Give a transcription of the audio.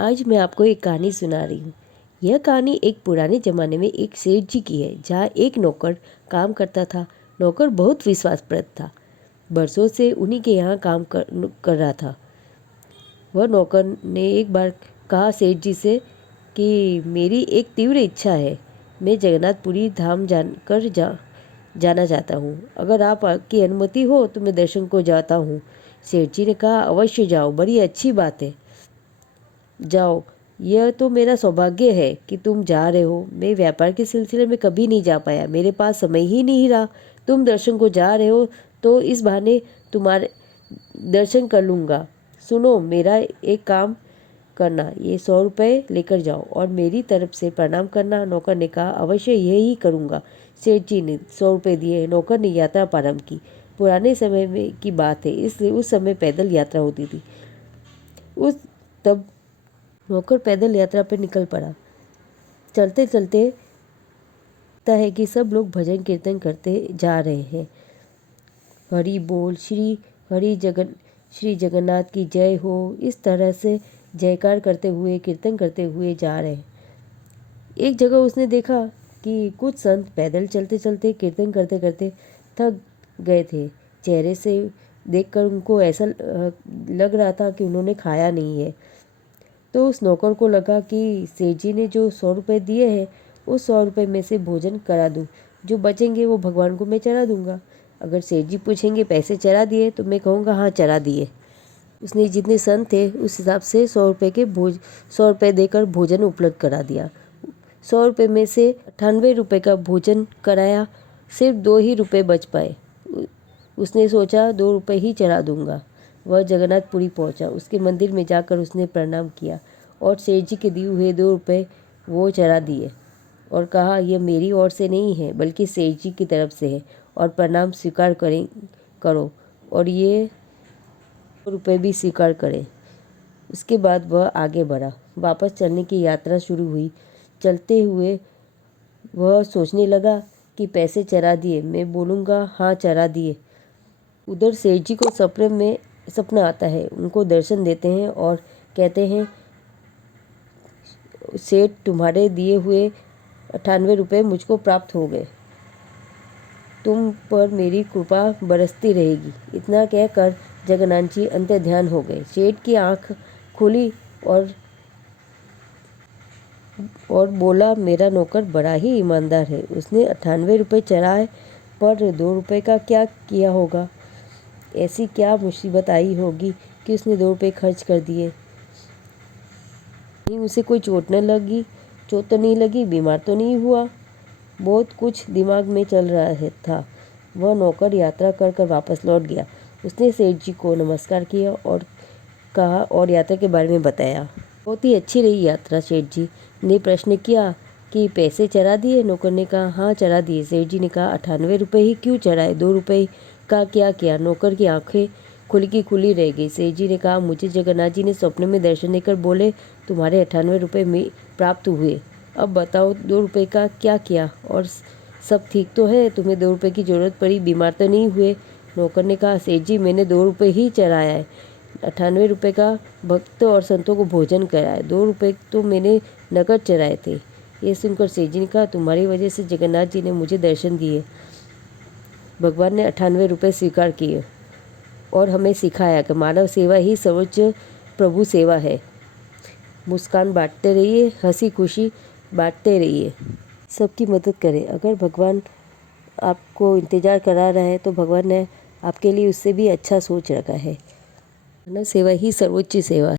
आज मैं आपको एक कहानी सुना रही हूँ। यह कहानी एक पुराने ज़माने में एक सेठ जी की है, जहाँ एक नौकर काम करता था। नौकर बहुत विश्वासप्रद था। बरसों से उन्हीं के यहाँ काम कर रहा था। वह नौकर ने एक बार कहा सेठ जी से कि मेरी एक तीव्र इच्छा है, मैं जगन्नाथपुरी धाम जाना चाहता हूँ। अगर आपकी अनुमति हो तो मैं दर्शन को जाता हूँ। सेठ जी ने कहा, अवश्य जाओ, बड़ी अच्छी बात है, जाओ। यह तो मेरा सौभाग्य है कि तुम जा रहे हो। मैं व्यापार के सिलसिले में कभी नहीं जा पाया, मेरे पास समय ही नहीं रहा। तुम दर्शन को जा रहे हो तो इस बहाने तुम्हारे दर्शन कर लूँगा। सुनो, मेरा एक काम करना, ये 100 रुपये लेकर जाओ और मेरी तरफ से प्रणाम करना। नौकर ने कहा, अवश्य यही करूँगा। सेठ जी ने 100 रुपये दिए। नौकर ने यात्रा प्रारंभ की। पुराने समय में की बात है, इसलिए उस समय पैदल यात्रा होती थी। तब नौकर पैदल यात्रा पर निकल पड़ा। चलते चलते लगता है कि सब लोग भजन कीर्तन करते जा रहे हैं। हरि बोल, श्री जगन्नाथ की जय हो, इस तरह से जयकार करते हुए कीर्तन करते हुए जा रहे हैं। एक जगह उसने देखा कि कुछ संत पैदल चलते चलते कीर्तन करते करते थक गए थे। चेहरे से देखकर उनको ऐसा लग रहा था कि उन्होंने खाया नहीं है। तो उस नौकर को लगा कि सेठ जी ने जो 100 रुपये दिए हैं, उस 100 रुपये में से भोजन करा दूं। जो बचेंगे वो भगवान को मैं चढ़ा दूंगा। अगर सेठ जी पूछेंगे पैसे चढ़ा दिए, तो मैं कहूँगा हाँ चढ़ा दिए। उसने जितने संत थे उस हिसाब से 100 रुपये देकर भोजन उपलब्ध करा दिया। 100 रुपये में से 98 रुपये का भोजन कराया, सिर्फ 2 ही रुपये बच पाए। उसने सोचा 2 रुपये ही चढ़ा दूंगा। वह जगन्नाथपुरी पहुंचा। उसके मंदिर में जाकर उसने प्रणाम किया और सेठ जी के दिए हुए 2 रुपये वो चढ़ा दिए और कहा, यह मेरी ओर से नहीं है बल्कि सेठ जी की तरफ से है और प्रणाम स्वीकार करो और ये 2 रुपये भी स्वीकार करें। उसके बाद वह आगे बढ़ा। वापस चलने की यात्रा शुरू हुई। चलते हुए वह सोचने लगा कि पैसे चढ़ा दिए, मैं बोलूँगा हाँ चढ़ा दिए। उधर सेठ जी को सपना आता है। उनको दर्शन देते हैं और कहते हैं, सेठ तुम्हारे दिए हुए 98 रुपये मुझको प्राप्त हो गए, तुम पर मेरी कृपा बरसती रहेगी। इतना कहकर जगन्नाथ जी अंतर्ध्यान हो गए। सेठ की आंख खुली और बोला, मेरा नौकर बड़ा ही ईमानदार है। उसने 98 रुपये चढ़ाए, पर 2 रुपये का क्या किया होगा? ऐसी क्या मुसीबत आई होगी कि उसने 2 रुपये खर्च कर दिए? नहीं, उसे कोई चोट तो नहीं लगी, बीमार तो नहीं हुआ? बहुत कुछ दिमाग में चल रहा था। वह नौकर यात्रा कर वापस लौट गया। उसने सेठ जी को नमस्कार किया और कहा और यात्रा के बारे में बताया। बहुत ही अच्छी रही यात्रा। सेठ जी ने प्रश्न किया कि पैसे चढ़ा दिए? नौकर ने कहा, हाँ चढ़ा दिए। सेठ जी ने कहा, 98 रुपये ही क्यों चढ़ाए, 2 रुपये का क्या किया? नौकर की आंखें खुली रह गई। सेठ जी ने कहा, मुझे जगन्नाथ जी ने स्वप्न में दर्शन देकर बोले तुम्हारे 98 रुपये में प्राप्त हुए। अब बताओ 2 रुपये का क्या किया? और सब ठीक तो है? तुम्हें 2 रुपये की ज़रूरत पड़ी, बीमार तो नहीं हुए? नौकर ने कहा, सेठ जी मैंने 2 रुपये ही चढ़ाया है। 98 रुपये का भक्तों और संतों को भोजन कराया, 2 रुपये तो मैंने नकद चढ़ाए थे। ये सुनकर सेठ जी ने कहा, तुम्हारी वजह से जगन्नाथ जी ने मुझे दर्शन दिए। भगवान ने 98 रुपये स्वीकार किए और हमें सिखाया कि मानव सेवा ही सर्वोच्च प्रभु सेवा है। मुस्कान बांटते रहिए, हंसी खुशी बांटते रहिए, सबकी मदद करें। अगर भगवान आपको इंतज़ार करा रहा है तो भगवान ने आपके लिए उससे भी अच्छा सोच रखा है। मानव सेवा ही सर्वोच्च सेवा है।